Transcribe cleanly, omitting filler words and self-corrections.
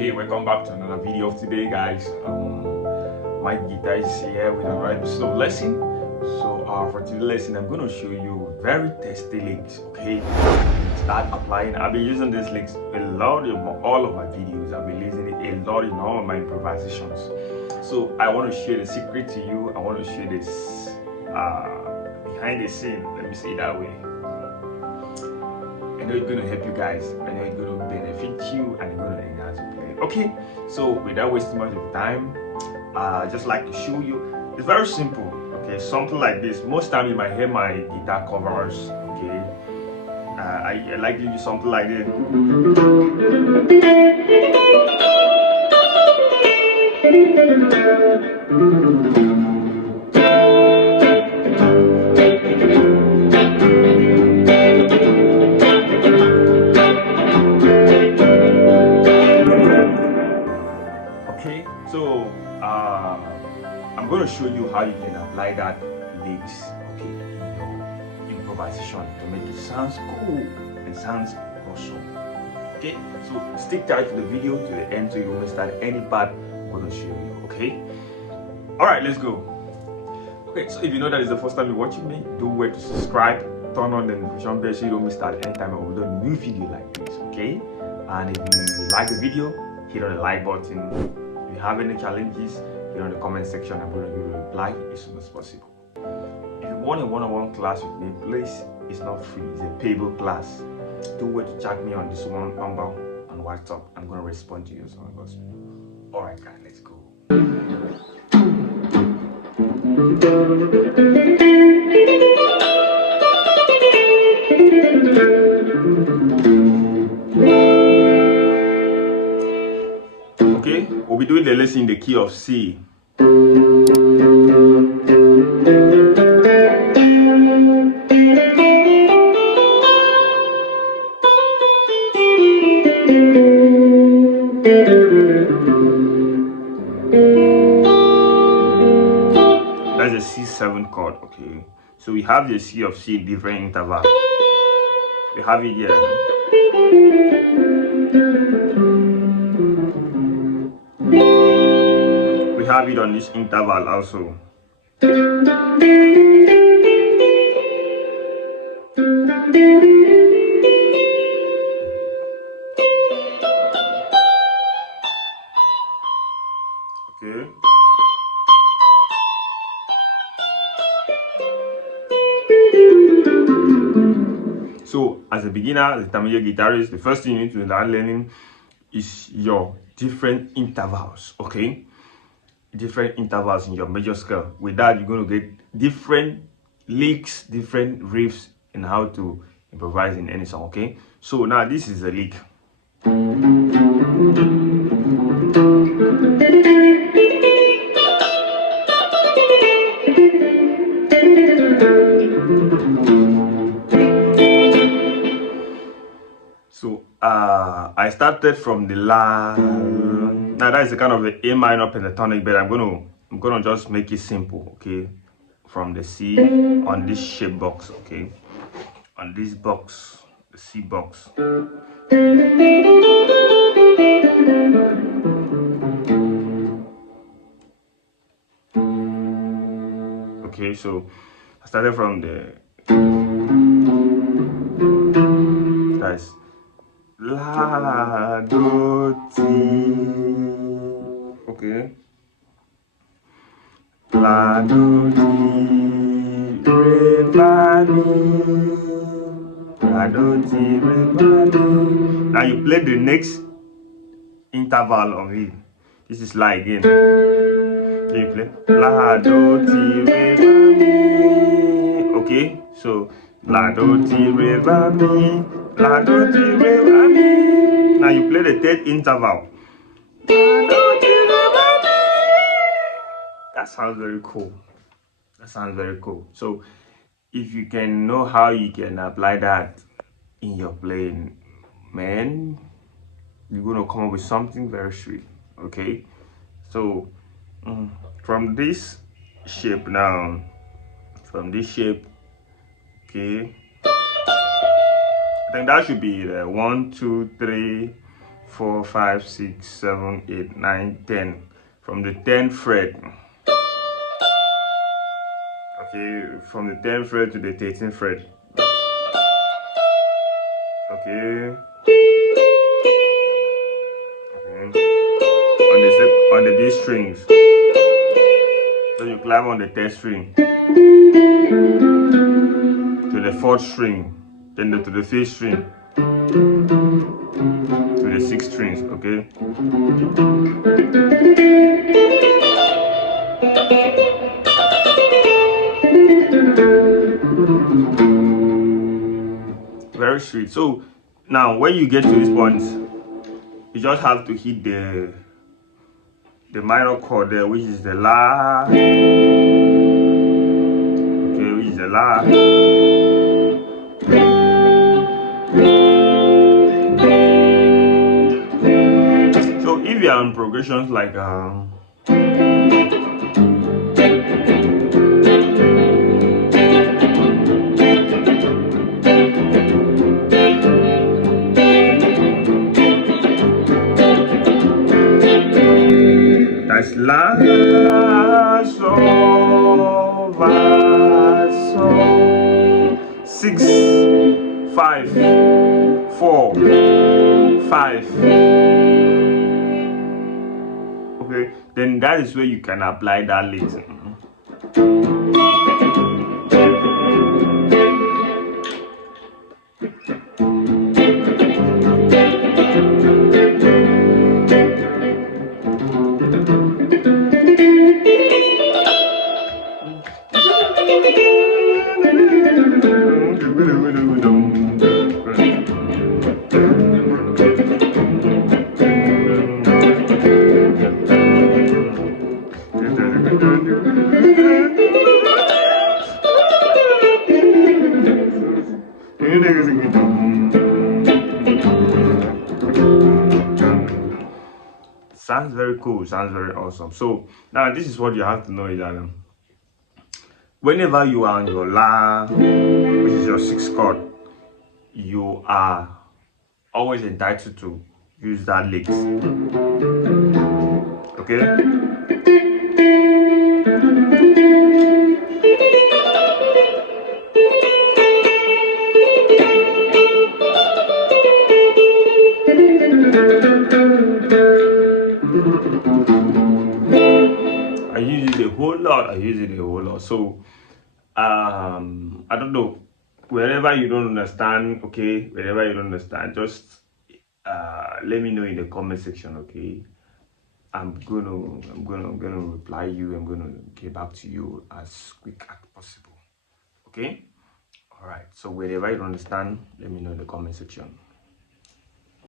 Okay, welcome back to another video of today, guys. My guitar is here with another episode of lesson. So for today's lesson, I'm going to show you very testy licks. Okay, start applying. I've been using these licks a lot in all of my videos. I've been using it a lot in all of my improvisations. So I want to share the secret to you. I want to share this behind the scene. Let me say it that way. I know it's going to help you guys. I know it's going to benefit you and it's going to enhance your play. Okay, so without wasting much of time, I just like to show you. It's very simple. Okay, something like this. Most time you might hear my guitar covers. Okay, I like to use something like this. Okay, so I'm going to show you how you can apply that licks, okay, in your improvisation to make it sounds cool and sounds awesome. Okay, so stick tight to the video to the end so you don't miss out any part I'm going to show you. Okay, all right, let's go. Okay, so if you know that is the first time you're watching me, do wait to subscribe, turn on the notification bell so you don't miss out anytime I upload a new video like this. Okay, and if you like the video, hit on the like button. If you have any challenges, hit on the comment section. I'm going to give you a reply as soon as possible. If you want a one-on-one class with me, please, it's not free, it's a payable class. Do wait to chat me on this one number on WhatsApp. I'm going to respond to you as soon as possible. Alright guys, let's go. Okay, we'll be doing the lesson in the key of C. That's a C7 chord, okay? So we have the C of C different interval. We have it here. We have it on this interval also. Okay. So as a beginner, as a intermediate guitarist, the first thing you need to start learning is your different intervals, okay? Different intervals in your major scale. With that, you're going to get different licks, different riffs, and how to improvise in any song, okay? So now this is a lick. So I started from the La. Now that is a kind of a minor pentatonic, but I'm gonna just make it simple, okay? From the C on this shape box, okay? On this box, the C box. Okay, so I started from the. That's La do ti. Okay. La do ti re fa mi. La do ti re fa mi. Now you play the next interval of it. This is La again. Then you play La do ti re fa mi. Okay, so La do ti re fa mi. La do ti re fa mi. Now you play the third interval. That sounds very cool. That sounds very cool. So if you can know how you can apply that in your playing, man, you're gonna come up with something very sweet. Okay, so from this shape now, from this shape, okay, I think that should be 1, 2, 3, 4, 5, 6, 7, 8, 9, 10. From the 10th fret, okay, from the 10th fret to the 13th fret, okay, on the D strings. So you climb on the 10th string to the 4th string, then to the 5th string, to the 6th strings, okay? Very sweet. So now when you get to this point, you just have to hit the minor chord there, which is the La. Okay, which is the La. So if you are on progressions like that's La, Sol, Va, Sol, 6, 5, 4, 5. Okay, then that is where you can apply that lick. Sounds very cool, sounds very awesome. So now this is what you have to know, is that whenever you are on your La, which is your 6th chord, you are always entitled to use that lick. Okay? I use it a whole lot. So I don't know, wherever you don't understand, okay, wherever you don't understand, just let me know in the comment section, okay? I'm gonna reply you. I'm gonna get back to you as quick as possible, okay? All right, so wherever you don't understand, let me know in the comment section.